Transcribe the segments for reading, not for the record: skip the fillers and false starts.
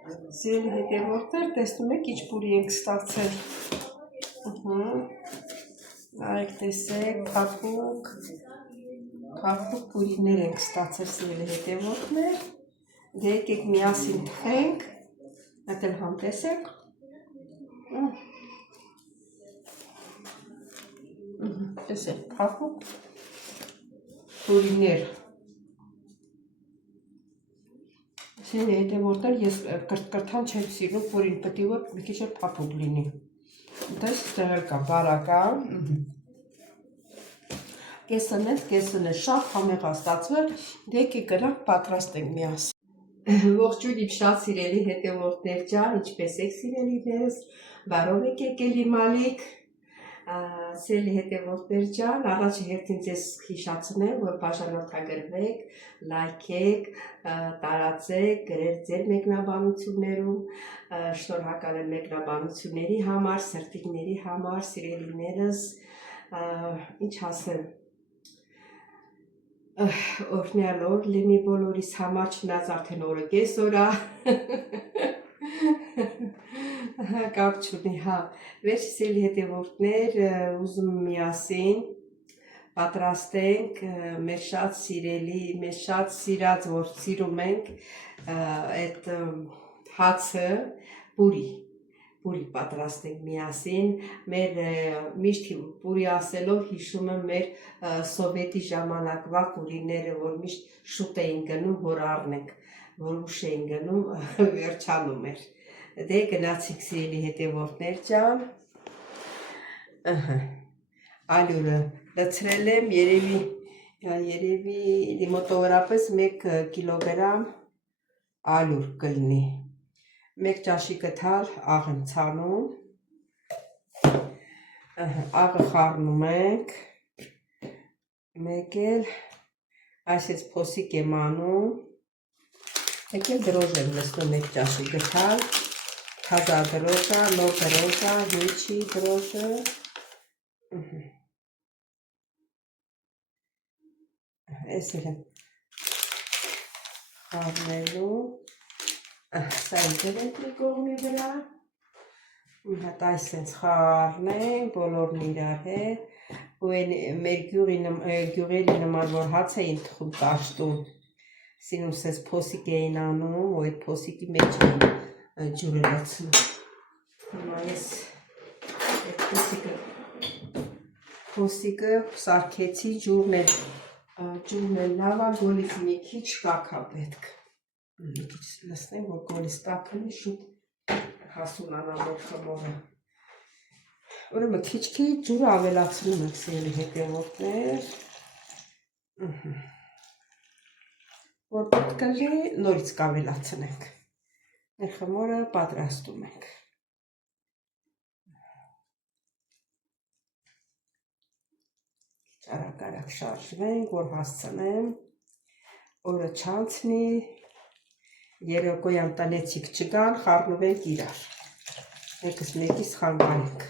Սիրելի հետևորդներ, տեսնում եք, ինչ պուրի ենք ստացել։ Այք տեսեք, փափուկ պուրիներ ենք ստացել, սիրելի հետևորդներ։ Դե եկեք միասին թխենք, այդ էլ համ տեսեք։ Տեսեք, փափուկ պուրիներ։ Սիրելի հետևորդներ, ես կրթկրթան չեմ սիրում, պուրին պետք է որ մի քիչ փափուկ լինի։ Դες ստեղել կա բարական։ Կեսն է շատ համեղ ստացվել, դե եկեք գնանք պատրաստենք միասին։ Ողջույն իմ շատ սիրելի հետևորդներ ջան, ինչպես եք սիրելիներս, բարով եք եկել իմ ալիք։ Սիրելի հետևորդներ ջան, առաջ հերթին ձեզ հիշացնեմ, որ բաժանորդագրվեք, լայքեք, տարածեք, գրեք ձեր մեկնաբանություններում, շնորհակալ եմ մեկնաբանությունների համար, սրտիկների համար, սիրելիներս, ինչ ասեմ, օրհնյալ օր լինի բոլորիս համար, չնայած արդեն օրը կեսօր է։ Կապ չունի, հա, վերջ սիրելի հետևորդներ, ուզում միասին պատրաստենք մեր շատ սիրելի, մեր շատ սիրած, որ սիրում ենք այդ հացը, պուրի պատրաստենք միասին, մեր միշտ պուրի ասելով հիշում եմ մեր սովետի ժամանակվա պուրիները, որ միշտ շուտ էին գնում, որ առնենք, որ ուշ էին գնում, վերջանում էր։ Դե գնացինք սիրելի հետևորդներ ջան, ալյուրը լցրել եմ, երևի մոտավորապես 1 կիլոգրամ ալյուր կլինի, 1 ճաշիկը թալ աղ եմ ցանում, աղը խառնում ենք, մեկ էլ այսպես փոսիկ եմ անում, մեկ էլ դրոժ եմ լցնում 1 ճաշիկը թալ, թազա դրոժը, նոր դրոժը, հյութի դրոժը, այս էլ եմ խառնելու, սա դրենք մի կողմի վրա, մի հատ այսպես խառնենք, բոլորն իրար հետ, ու մեր գյուղերի նման, որ հաց էին թխում տաշտում, սինուսես փոսիկ էին անում, ու այդ փոսիկի մեջ էին ջուրը լցնում։ Հիմա ես այդ փոսիկը սարքեցի, ջուրն էլ լավ է, գոլից մի քիչ տաք է պետք։ Մի քիչ լցնեմ, որ գոլից տաք լինի, շուտ հասունանա մեր խմորը։ Ուրեմն քիչ-քիչ ջուրը ավելացնում ենք սիրելի հետևորդներ, որ պետք է նորից կավելացնենք։ Մեր խմորը պատրաստում ենք։ Արագ շարժվենք, որ հասցնեմ, օրը չանցնի, երեկոյան տնեցիք չգան, խառնվենք իրար, մեկս մեկիս խանգարենք։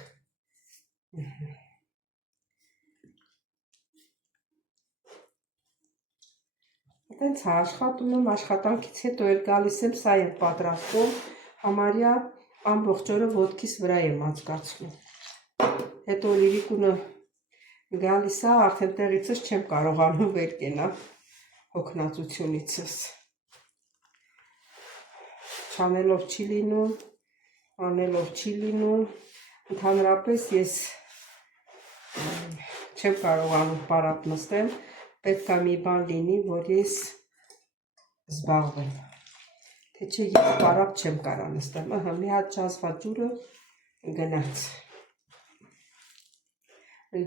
Այդենց աշխատում եմ, աշխատանքից հետո էլ գալիս եմ, սա եմ պատրաստում, համարյա ամբողջ օրը ոտքիս վրա եմ անցկացնում։ Հետո Լիրիկունը գալիս է, արդեն տեղիցս չեմ կարողանում վեր կենալ հոգնածությունիցս։ Չանելով չի լինում, անելով չի լինում, ընդհանրապես ես չեմ կարողանում պարապ նստեմ, պետք է մի բան լինի, որ ես զբաղվեմ, թե չէ ես պարապ չեմ կարա նստեմ, մի հատ ջազված ջուրը գնաց։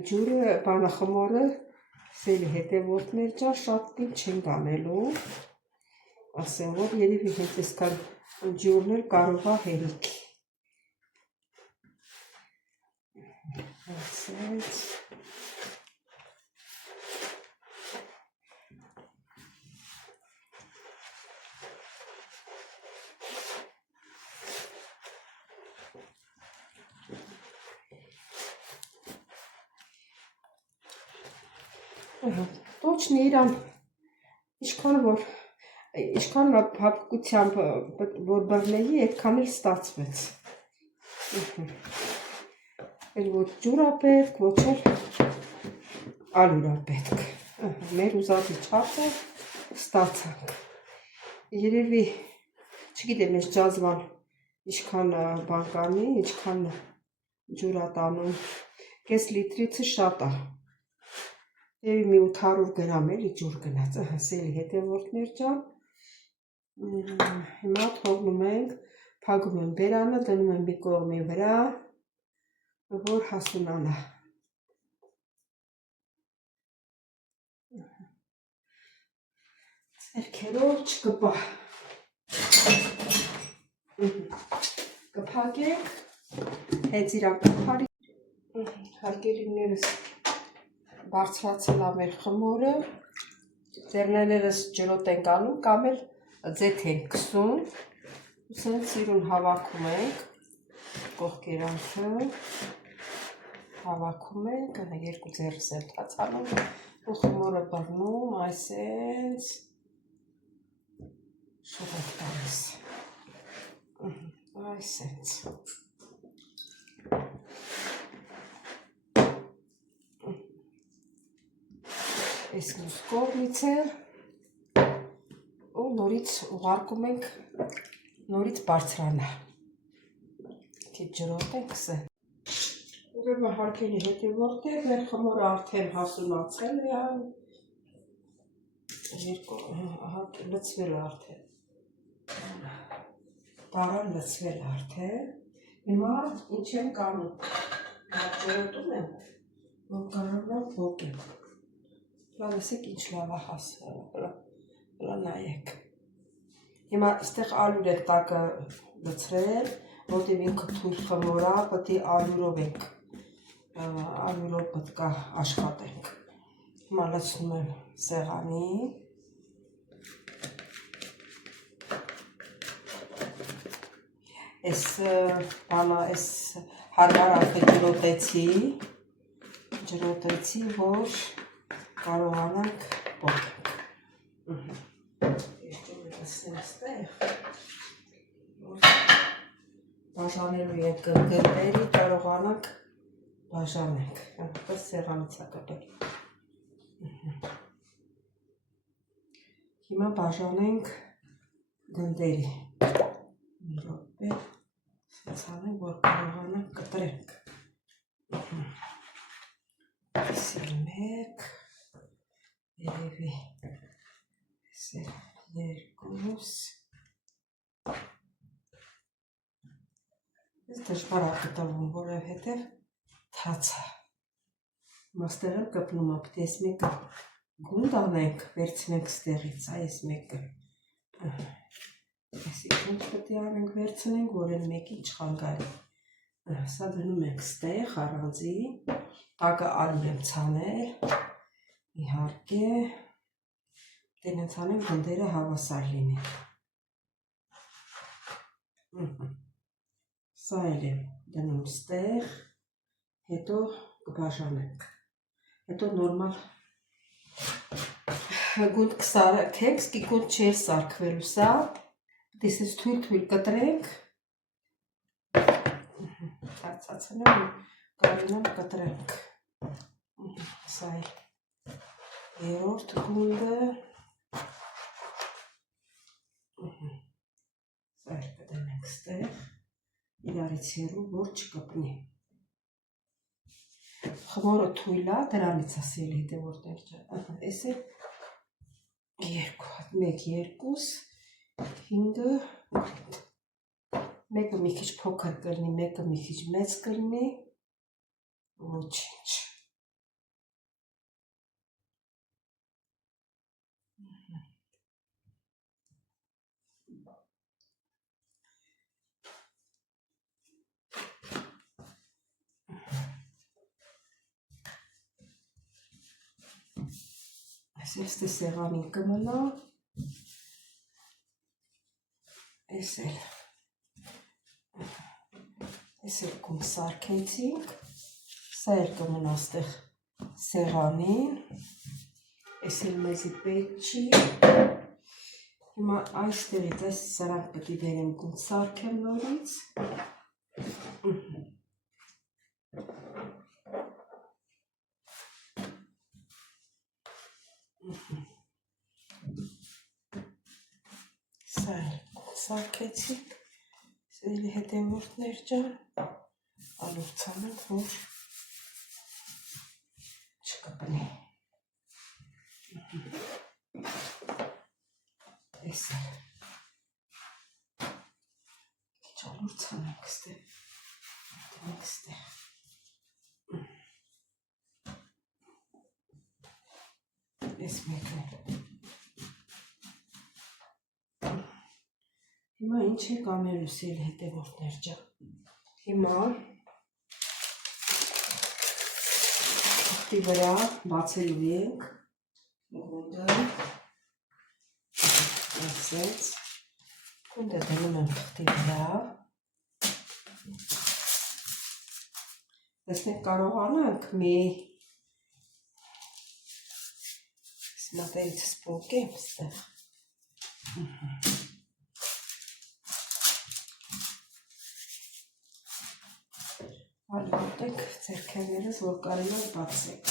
Ջուրը, բանախմորը, սիրելի հետևորդներ ջան, շատ դիպ չենք անելու, ասեմ, որ երևի հենց այսքան ջուրն էլ կարող է հերիքի։ Точно իրան, ինչքան որ Ինչքան հապկությամբ որ բռնեի, այդքան էլ ստացվեց։ Էլ ոչ ջուր ա պետք, ոչ էլ ալյուր ա պետք։ Մեր ուզածի չափը ստացանք։ Երևի, չգիտեմ, ես ջազվան ինչքան բան կանի, ինչքան ջուր ա տանում։ Կես լիտրիցը շատ ա։ Եվ մի 800 գրամ էլի ջուր գնաց, սելի հետևորդներ ջան։ Հիմա թողնում ենք, փակում եմ բերանը, դնում եմ մի կողմի վրա, որ հասունանա։ Ձեռքերով չկպա։ Կփակենք, հենց իրան կփարի։ Հարգելիներս բարձրացել ա մեր խմորը, ձեռներս ջրոտ ենք անում, կամ էլ ձեթ ենք կսում, սենց սիրուն հավաքում ենք, կողքերանքը, հավաքում ենք, երկու ձեռս եմ թացանում, ու խմորը բռնում, այսենց, շուռեք տալիս, այսենց, այս մյուս կողմից էլ, ու նորից ուղարկում ենք, նորից բարձրանա, քիչ ջրոտ ենք սը։ Ուրեմն հարգելի հետևորդներ, մեր խմորը արդեն հասունացել է, լցվել է արդեն, տարան լցվել է արդեն, հիմա ինչ եմ կանում, ջրոտում եմ, որ կարողանամ ողկեմ, լավ ասեք ինչ լավ է հասվել, լավ նայեք, հիմա ստեղ ալյուր ենք տակը լցրել, որտև ինքը թույլ խմոր ա, պետք է ալյուրով ենք, ալյուրով պետք է աշխատենք, հիմա լցնում եմ սեղանի, այս հարմար արդեն ջրոտեցի, որ կարողանանք ողկենք, Սնեմ ստեղ, բաժանելու ենք գնդերի, կարողանանք բաժանենք, պես սեղանից է կպել։ Հիմա բաժանենք գնդերի, մի րոպե, սենց անենք, որ կարողանանք կտրենք։ Սիլ մեկ, երևի, սիլ երկուս, ես դժվար ա գտվում, որովհետև թացա, մաստեղ եմ կպնում ա, պտի ես մեկը գունդ անենք, վերցնենք ստեղից, այս մեկը, եսի գունդ պտի անենք վերցնենք, որ են մեկին չխանգարի, սա դնում ենք ստեղ, առանձի, տակը ալյուր եմ ցանել, իհարկե, Տենենց անենք գնդերը հավասար լինի, սա էլ եմ դնում ստեղ, հետո կբաժանենք, հետո նորմալ գունդ կսարքենք, սկի գունդ չեր սարքվելու սա, դեսես թույլ կտրենք, հարցացնեմ ու կարինամ կտրենք, սա էլ երորդ գունդը, սա էլ կդնենք ստեղ, իրարից հեռու, որ չկպնի։ Խմորը թույլ ա, դրանից է սիրելի հետևորդներ ջան, այս է երկու հատ, մեկ, երկուս, հինգը, մեկը մի քիչ փոքր կլինի, մեկը մի քիչ մեծ կլինի, ոչինչ։ Այս է սեղանին կմնա, այս էլ կում սարքեցինք, սա էլ կմնա ստեղ սեղանին, այս էլ մեզի պետք չի, Հիմա այստեղից այս սրանք պետք է բերեմ գունդ սարքեմ նորից։ Սա սարքեցինք, սիրելի հետևորդներ ջան, ալուրցանենք, որ չկպնի։ Էսա։ Քիչ ալուրցանենք ստեղ, դենք ստեղ։ Էս մեկն է։ Հիմա ինչ ենք անելու սիրելի հետևորդներ ջան։ Հիմա թղթի վրա բացելու ենք գունդը, ասեց, գունդը դնում եմ թղթի վրա, տեսնեք կարողանանք մի մատերից սպոկեմ ստեղ, ալուտեք ձերքերներս, որ կարելի է բացեք։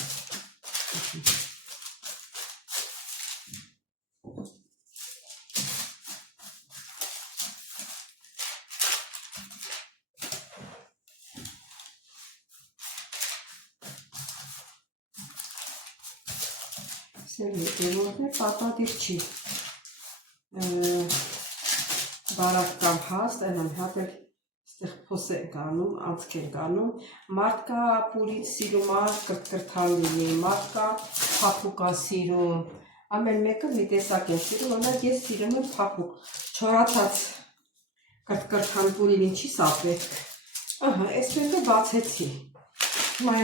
Հետևորդներ պատատիր չի բարակ կամ հաստ, այնան հատ էլ ստեղ փոս ենք անում, անցք ենք անում, մարդկա պուրից սիրում ա կրթկրթան լինի, մարդկա փափուկա սիրում, ամեն մեկը մի տեսակ են սիրում, օրինակ ես սիրում եմ փափուկ, չորացած կրթկրթան պուրին ինչի սա պետք, այս մեկը բացեցի, հիմա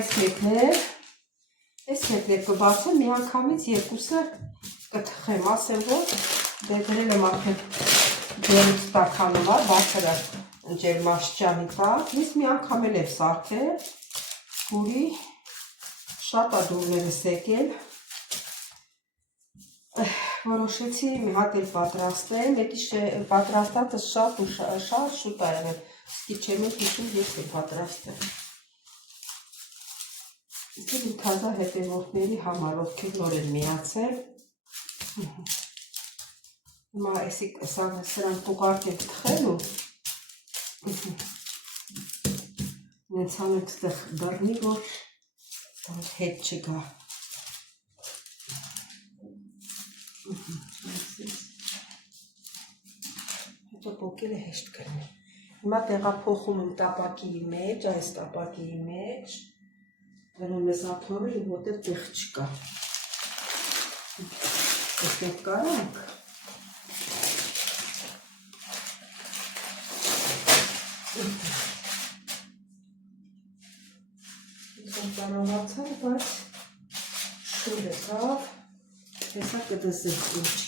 այս մեկներ կբացեմ, մի անգամից երկուսը կթխեմ, ասեմ, որ դե գրել եմ արդեն ջերմ ստականում, բացերը ջերմաշճանի տակ, ես մի անգամ էլ եմ սարքել, որի շատ ադուրներս եկել, որոշեցի մի հատ էլ պատրաստեմ, էդի պատրաստածը շատ շուտ ա եղել, սկի չեմ էլ հիշում ես եմ պատրաստել։ Իսկ իմ թազա հետևորդների համար, ովքեր նոր են միացել, հիմա սրանք ուղարկ ենք թխելու, նենց անենք ստեղ բռնի, որ հետ չգա։ Հետո պոկելը հեշտ կրնի։ Հիմա տեղափոխում եմ տապակի մեջ, այս տապակի մեջ, դրեմ ես աթորը, որտեղ տեղ չկա։ Այստեղ կարանք։ Իսկան կարողացան, բայց շուր եկավ, հեսա կդզեմ ինչ-ինչ։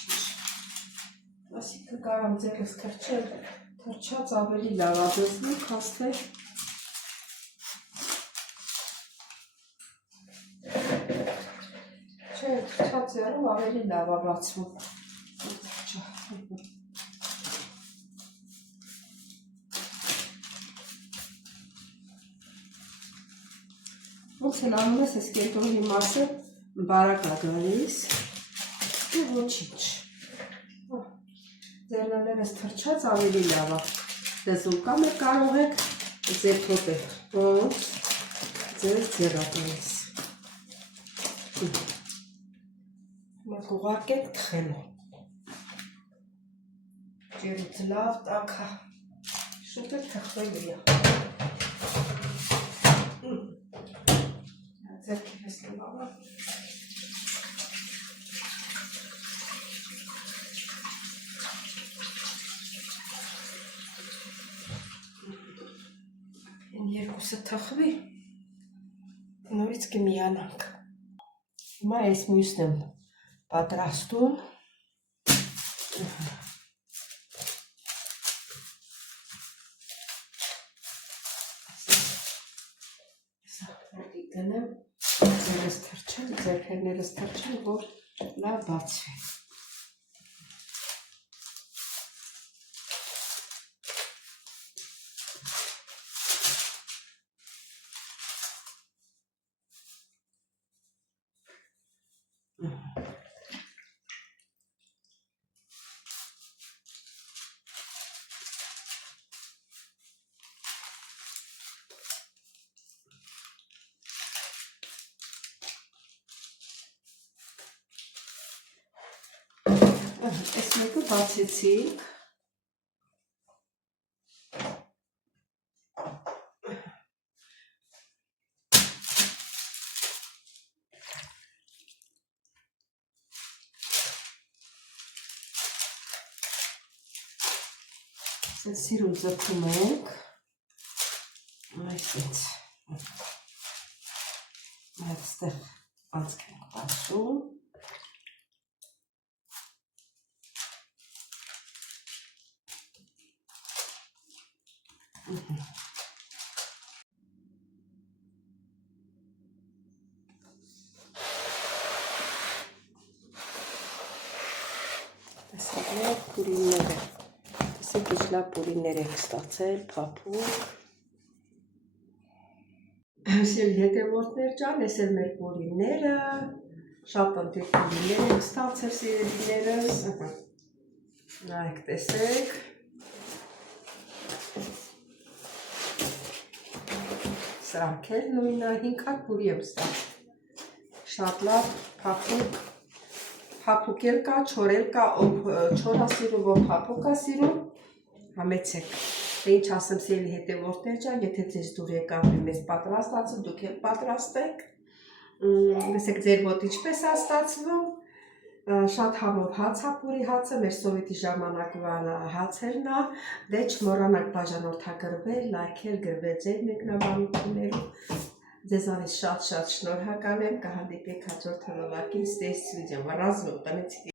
Ասիկը կարամ ձերս թրջել, թրջած ավելի լավ ադեզնի, կաստել։ Չէ, թրջած ձերով ավելի լավ աբացում։ Ոնց են անում ես կենտրոնի մասը բարակ ա գալիս ու ոչինչ։ Ձերներս թրջած ավելի լավ ա դզում կամ է կարող եք ձեր թոտել, ոնց ձեր ձերատանից։ Մենք ուղարկ ենք թխելու։ Ջերուց լավ տակա, շուտ էլ թխվելու է։ Ձերքի ես լավա։ Երկուսը թխվի, նորից կմիանանք։ Հիմա ես մյուսն եմ պատրաստում։ Դնեմ, ձերս թրջել, ձերքերներս թրջել, որ լավ բացվի։ Այս մեկը բացեցինք։ Սիրուն ձգում ենք, այսպես, այստեղ անցք ենք բացում, տեսեք պուրինները, տեսեք ինչ լավ պուրիններ ենք ստացել, փափուկ։ Սիրելի հետևորդներ ջան, այս էլ մեր պուրինները, շատ ընտիր պուրիններ ենք ստացել սիրելիներս, նայեք տեսեք։ Սրանք էլ նույնը 5 հատ պուրի եմ ստացել, շատ լավ, փափուկ էլ կա, չոր էլ կա, ով չոր ասիրում, ով փափուկ ասիրում, համեցեք, թե ինչ ասեմ սիրելի հետևորդներ ջան, եթե ձեզ դուր եկավ մեզ պատրաստացում, դուք էլ պատրաստեք, տեսեք ձեր մոտ ինչպես է ստացվում, շատ համով հաց է պուրի հացը, մեր սովետի ժամանակվա հացերն է, դե չմոռանաք բաժանորդագրվել, լայքել, գրվել ձեր մեկնաբանություններում, ձեզանից շատ շնորհակալ եմ, կհանդիպենք հաջորդ հոլովակին, ստեսություն ջան, ռազվով տնեցիք